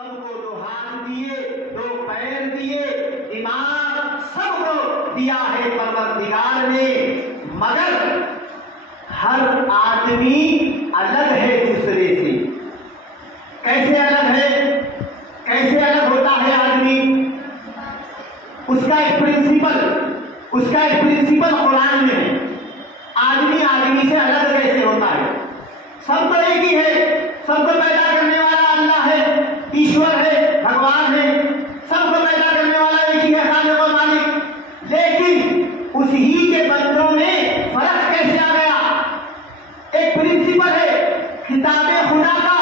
सबको दो हाथ दिए, दो पैर दिए, दिमाग सबको दिया है परवरदिगार ने, मगर हर आदमी अलग है दूसरे से। कैसे अलग है? कैसे अलग होता है आदमी? उसका एक प्रिंसिपल कुरान में है। आदमी आदमी से अलग कैसे होता है? सब तो एक ही है, सबको पैदा करने वाला अल्लाह है, ईश्वर है, भगवान है, सबको पैदा करने वाला एक ही है, खालिक और मालिक। लेकिन उसी के बंदों में फर्क कैसे आ गया? एक प्रिंसिपल है, किताबे खुदा का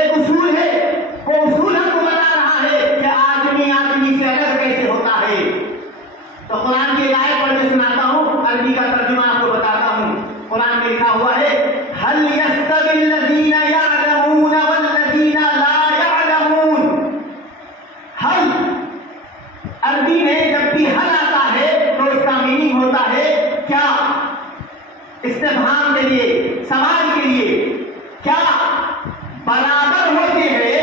एक उसूल है, वो उसूल हमको बता रहा है कि आदमी आदमी से अलग कैसे होता है। तो कुरान की आयत पढ़ के सुनाता हूँ, अरबी का तर्जुमा आपको बताता हूँ। कुरान में लिखा हुआ है, हल यस्तविल लज़ीना यअलमून वल लज़ीना ला यअलमून। हल अरबी में जब भी हल आता है तो इसका मीनिंग होता है क्या? इस्तिफ़हाम के लिए, सवाल के लिए। क्या बराबर होते हैं?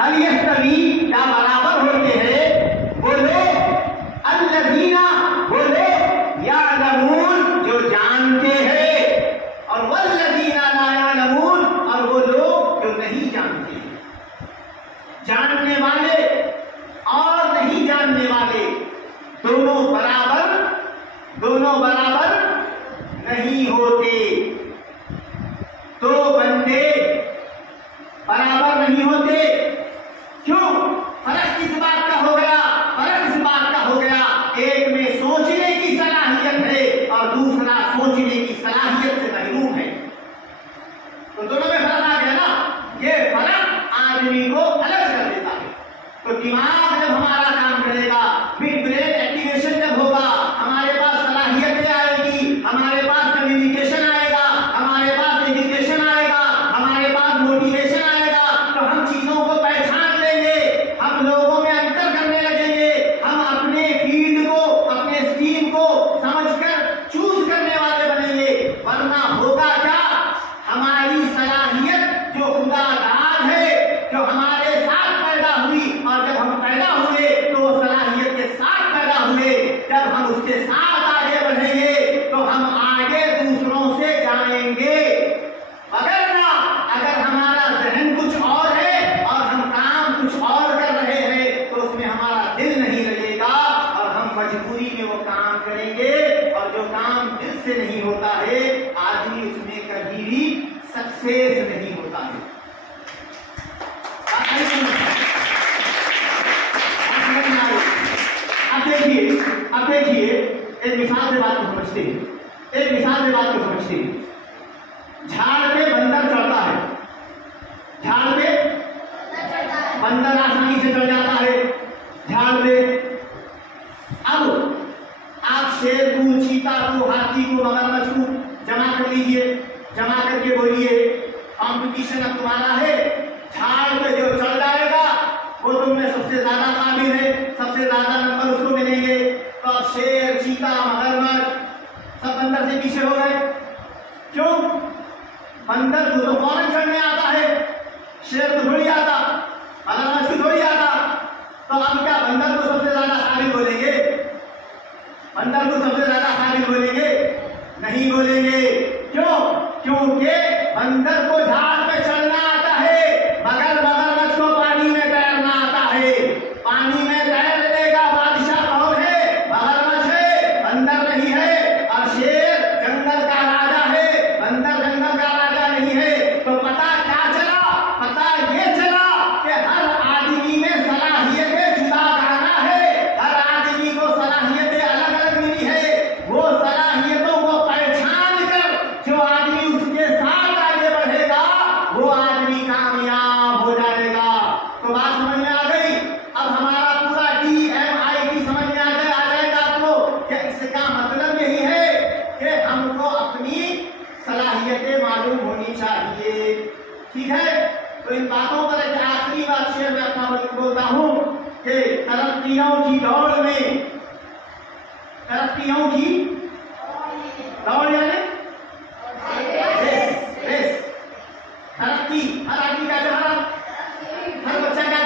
हल यस्तवी क्या बराबर होते हैं वो लोग? अल्लज़ीना वो लोग यअलमून जो जानते हैं, और वल्लज़ीना ला यअलमून और वो लोग जो नहीं जानते। जानने वाले और नहीं जानने वाले दोनों बराबर नहीं होते। दो बंदे बराबर नहीं होते। क्यों? फर्क किस बात का हो गया? फर्क इस बात का हो गया, एक में सोचने की सलाहियत है और दूसरा सोचने की सलाहियत से महरूम है। तो दोनों में फर्क आ गया ना। ये फर्क आदमी को अलग कर देता है। तो दिमाग जब हमारा काम करेगा, मिड ब्रेन एक्टिवेशन जब होगा, हमारे पास सलाहियतें आएगी, हमारे पास कम्युनिकेशन आएगा, हमारे पास एजुकेशन आएगा, हमारे पास मोटिवेशन आएगा, तो हम चीजों को पहचान लेंगे, हम लोगों में अंतर करने लगेंगे, हम अपने फील्ड को, अपने स्ट्रीम को समझकर चूज करने वाले बनेंगे। वरना होगा क्या? हमारी सलाहियत जो खुदा राज है, जो हमारे साथ पैदा हुई, और जब हम पैदा हुए तो वो सलाहियत के साथ पैदा हुए, जब हम उसके साथ आगे बढ़ेंगे तो हम आगे दूसरों से जाएंगे। अगर हमारा जहन कुछ और है और हम काम कुछ और कर रहे हैं तो उसमें हमारा दिल नहीं लगेगा और हम मजबूरी में वो काम करेंगे, और जो काम दिल से नहीं होता है आदमी उसमें कभी भी सक्सेस नहीं होता है। अब देखिए एक मिसाल से बात को समझते हैं। झाड़ पे बंदर चढ़ता है, झाड़ पे बंदर आसानी से चढ़ जाता है झाड़ पे। अब आप शेर को, चीता को, हाथी को, मगरमच्छ को जमा कर लीजिए, जमा करके बोलिए कंपटीशन अब तुम्हारा है, झाड़ पे जो चढ़ जाएगा वो तुमने सबसे ज्यादा काबिल है, सबसे ज्यादा नंबर उसको मिलेंगे। तो अब शेर, चीता, मगरमच्छ सब बंदर से पीछे हो गए। क्यों? बंदर को तो फौरन चढ़ने आता है, शेर को थोड़ी आता, मगरमच्छ को थोड़ी आता। तो अब क्या बंदर को सबसे ज्यादा काबिल बोलेंगे? बंदर को सबसे ज्यादा काबिल बोलेंगे? नहीं बोलेंगे। क्यों? क्योंकि बंदर को झाड़ पे चढ़ना आता है, मगर मगरमच्छ को पानी में तैरना आता है। पानी में तैरने का बादशाह कौन है? मगरमच्छ है, बंदर नहीं है। और शेर जंगल का राजा है, बंदर जंगल का राजा नहीं है। तो पता क्या चला? पता ये चला कि हर आदमी में सलाहियतें जुदा गाना है, हर आदमी को सलाहियतें अलग अलग मिली है। वो सलाहियतों को पहचान कर जो आदमी उसके साथ आगे बढ़ेगा वो आदमी कामयाब हो जाएगा। तो बात समझ में आ गई? अब हमारा पूरा DMIT समझ में आ जाएगा आपको कि इसका मतलब यही है कि हमको अपनी सलाहियतें मालूम होनी चाहिए। ठीक है? तो इन बातों पर एक आखिरी बात शेयर मैं अपना बोलता हूं कि तरक्कियों की दौड़ में, तरक्कियों की दौड़ यानी रेस, तरक्की, हर आदमी का जहां हर बच्चा क्या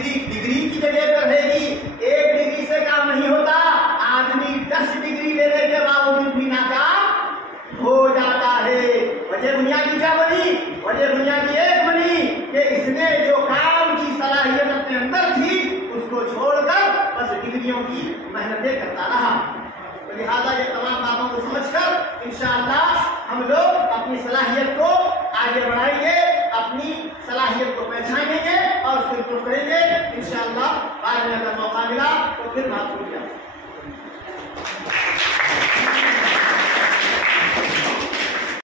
डिग्री की जगह पर रहेगी। 1 डिग्री से काम नहीं होता, आदमी 10 डिग्री लेने के बावजूद भी नाकाम हो जाता है। वजह दुनिया की क्या बनी? वजह दुनिया की एक बनी कि इसने जो काम की सलाहियत अपने अंदर थी उसको छोड़कर बस डिग्रियों की मेहनतें करता रहा। तो लिहाजा ये तमाम बातों को समझकर इंशाअल्लाह हम लोग अपनी सलाहियत को आगे बढ़ाएंगे, अपनी सलाहियत को पहचानेंगे और उसको इम्प्रूव करेंगे इंशाअल्लाह। बाद में अगर मौका मिला तो फिर बात होगी।